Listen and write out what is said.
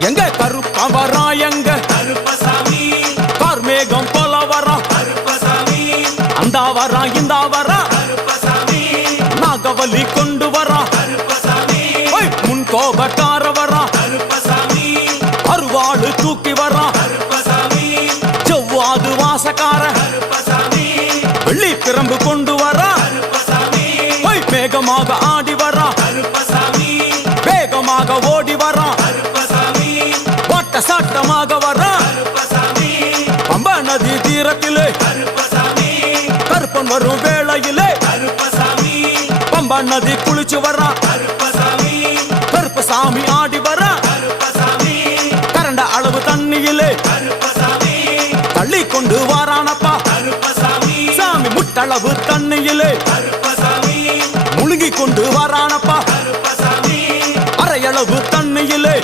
எங்க கருப்ப வரா எங்க? கருப்பசாமி. கார்மேகம் போல வரா. கருப்பசாமி. அந்த வரா இந்த வரா. கருப்பசாமி. நாகவலி கொண்டு வரா. கருப்பசாமி. முன் கோபக்கார வரா. கருப்பசாமி. அருவாளு தூக்கி வரா. கருப்பசாமி. செவ்வாது வாசக்கார. கருப்பசாமி. வெள்ளி பிரம்பு கொண்டு வரா. கருப்பசாமி. ஓய், வேகமாக ஆடி வரா. கருப்பசாமி. வேகமாக ஓடி வரா. ஓட்ட சாட்டமாக வரா பம்பா நதி தீரத்திலே கருப்பன் வரும் வேளையிலே பம்பா நதி குளிச்சு வர்றான். கருப்பசாமி ஆடி வர்றான். கரண்ட அளவு தண்ணியிலே தள்ளி கொண்டு வாரானப்பா. சாமி முட்டளவு தண்ணியிலே முழுங்கி கொண்டு வாரானப்பா. அரையளவு தண்ணியிலே